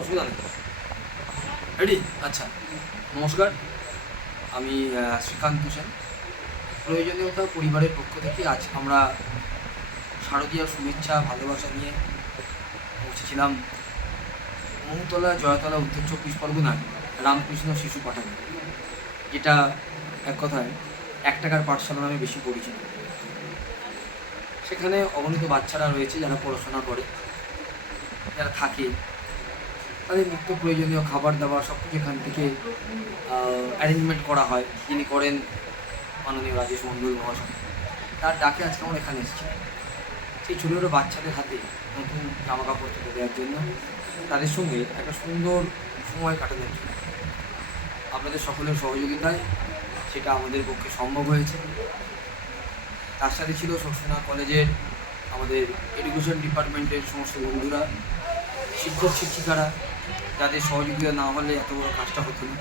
অসুবিধা নেই। রেডি? আচ্ছা, নমস্কার। আমি শ্রীকান্ত সেন। প্রয়োজনীয়তা পরিবারের পক্ষ থেকে আজ আমরা শারদীয় শুভেচ্ছা ভালোবাসা নিয়ে পৌঁছেছিলাম মহুতলা জয়তলা উত্তর 24 পরগনায় রামকৃষ্ণ শিশু পাঠাগার, যেটা এক কথায় 1 টাকার পাঠশালা নামে বেশি পরিচিত। সেখানে অগণিত বাচ্চারা রয়েছে যারা পড়াশোনা করে, যারা থাকে, তাদের নিত্য প্রয়োজনীয় খাবার দাবার সব কিছু এখান থেকে অ্যারেঞ্জমেন্ট করা হয়। যিনি করেন মাননীয় রাজেশ মণ্ডল মহাশয়। তার ডাকে আজকে আমরা এখানে এসেছি সেই ছোটো ছোটো বাচ্চাদের হাতে নতুন জামা কাপড় তুলে দেওয়ার জন্য, তাদের সঙ্গে একটা সুন্দর সময় কাটানোর জন্য। আপনাদের সকলের সহযোগিতায় সেটা আমাদের পক্ষে সম্ভব হয়েছে। তার সাথে ছিল সরসোনা কলেজের আমাদের এডুকেশন ডিপার্টমেন্টের সমস্ত বন্ধুরা, শিক্ষক শিক্ষিকারা, যাদের সহযোগিতা না হলে এত বড় কাজটা হতো না।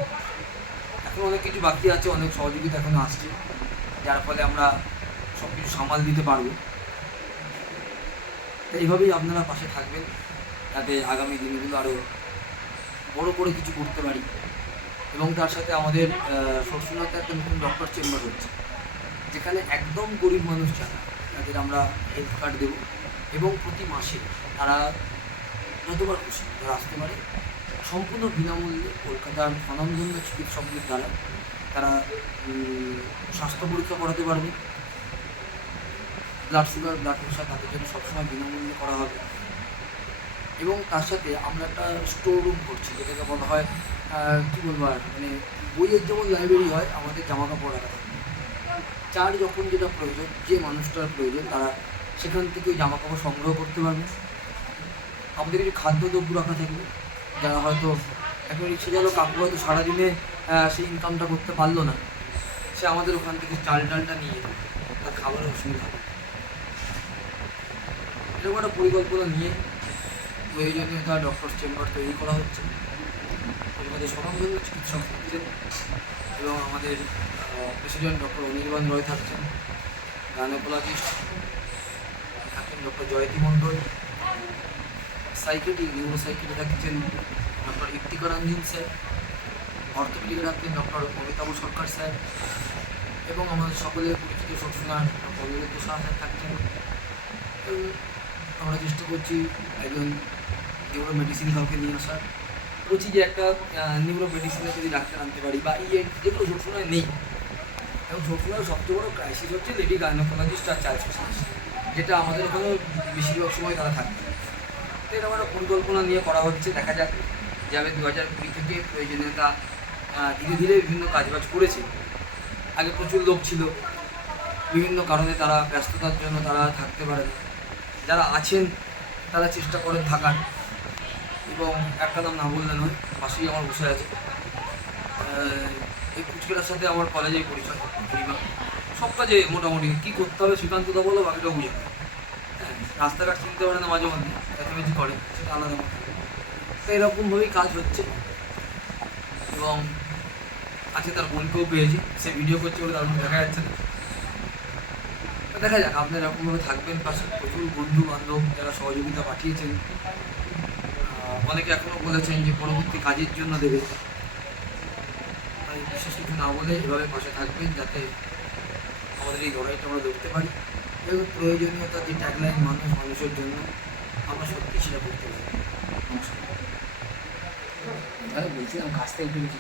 এখন অনেক কিছু বাকি আছে, অনেক সহযোগিতা এখনও আসছে, যার ফলে আমরা সব কিছু সামাল দিতে পারবো। তো এইভাবেই আপনারা পাশে থাকবেন, যাতে আগামী দিনগুলো আরও বড় করে কিছু করতে পারি। এবং তার সাথে আমাদের সরসোনাতে একটা নতুন ডক্টর চেম্বার হচ্ছে, যেখানে একদম গরিব মানুষ যারা, তাদের আমরা হেলথ কার্ড দেবো এবং প্রতি মাসে তারা যতবার খুশি তারা আসতে পারে, সম্পূর্ণ বিনামূল্যে কলকাতার স্বনামধন্য চিকিৎসকদের দ্বারা তারা স্বাস্থ্য পরীক্ষা করাতে পারবে। ব্লাড সুগার, ব্লাড প্রেশার তাদের জন্য সবসময় বিনামূল্যে করা হবে। এবং তার সাথে আমরা একটা স্টোর রুম করছি, যেটাকে বলা হয় কী বলবো আর, মানে বইয়ের যেমন লাইব্রেরি হয়, আমাদের জামা কাপড় রাখা থাকবে। যার যখন যেটা প্রয়োজন, যে মানুষটার প্রয়োজন, তারা সেখান থেকে জামা কাপড় সংগ্রহ করতে পারবে। আমাদের কিছু খাদ্যদ্রব্য রাখা থাকবে, যারা হয়তো এখন রিক্সা চালক কাকু হয়তো সারাদিনে সেই ইনকামটা করতে পারলো না, সে আমাদের ওখান থেকে চাল ডালটা নিয়ে তার খাবারের অসুবিধা হবে। এরকম একটা পরিকল্পনা নিয়ে প্রয়োজনীয়তা ডক্টর চেম্বার তৈরি করা হচ্ছে। আমাদের স্বনামধন্য চিকিৎসক থাকছেন এবং আমাদের প্রেসিডেন্ট ডক্টর অনির্বাণ রয় থাকছেন, গাইনোকোলজিস্ট থাকছেন ডক্টর জয়তী মণ্ডল, সাইকেট্রি নিউরোসাইকেট্রি থাকছেন ডক্টর ইফতিকার রঞ্জিন স্যার, অর্থোপেডিকে থাকছেন ডক্টর অমিতাভ সরকার স্যার, এবং আমাদের সকলের পরিচিত সরসোনার ডক্টর অনিরুদ্ধ শাহ স্যার থাকছেন। এবং আমরা চেষ্টা করছি একজন নিউরো মেডিসিন কাউকে নিয়ে আসার, বলছি যে একটা নিউরো মেডিসিনে যদি ডাক্তার আনতে পারি, বা যেগুলো সবসময় নেই। এবং সবসময় সবচেয়ে বড়ো ক্রাইসিস হচ্ছে লেডি গাইনোকোলজিস্ট আর চাইল্ড স্পেশালিস্ট, যেটা আমাদের ওখানে বেশিরভাগ সময় তারা থাকবে। তো এরকম একটা পরিকল্পনা নিয়ে করা হচ্ছে, দেখা যাক। যাবে 2020 থেকে প্রয়োজনীয়তা ধীরে ধীরে বিভিন্ন কাজবাজ করেছে। আগে প্রচুর লোক ছিল, বিভিন্ন কারণে তারা ব্যস্ততার জন্য তারা থাকতে পারে না। যারা আছেন তারা চেষ্টা করেন থাকার, এবং একটা নাম না বললে নয়, পাশেই আমার বসে আছে। এই পুচকেটার সাথে আমার কলেজেই পরিচয়, সব কাজে মোটামুটি কী করতে হবে শ্রীকান্তদা বলো, বাকিটা বুঝে। হ্যাঁ, রাস্তাঘাট চিনতে পারে না, মাঝে মধ্যে চেঁচামেচি করে, সেটা আলাদা কথা। তো এরকমভাবেই কাজ হচ্ছে। এবং আজকে তার বোনকেও পেয়েছি, সে ভিডিও করছে বলে তার দেখা যাচ্ছে না। দেখা যাক, আপনি এরকমভাবে থাকবেন পাশে। প্রচুর বন্ধু বান্ধব যারা সহযোগিতা পাঠিয়েছেন, অনেকে এখনও বলেছেন যে পরবর্তী কাজের জন্য দেবে। তাই বিশেষ কিছু না বলে এভাবে পাশে থাকবেন, যাতে আমাদের এই লড়াইটা আমরা লড়তে পারি। এবং প্রয়োজনীয়তা যে ট্যাগলাইন, মানুষ মানুষের জন্য, আমরা সত্যি সেটা করতে পারি। নমস্কার। বলছিলাম কাজটা একটু বেশি